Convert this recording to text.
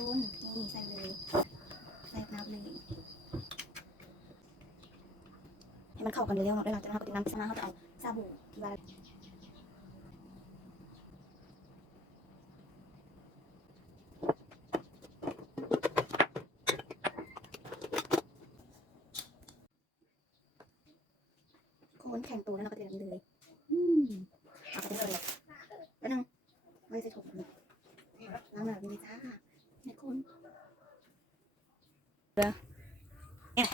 นนี่ใส่เลยใส่น้ำเลยให้มันเข้ากันเลยแล้วเนาะแล้วหลังจากนั้นเราก็จะนำไปสมาเขาจะเอาซาบูที่ว่าคนแข็งตัวแล้วเราก็จะทำเลยเอาไปเลยแล้วนึงไม่ใส่ถุงล้างหน้าดีจ้าเนี่ยคนเนี่ย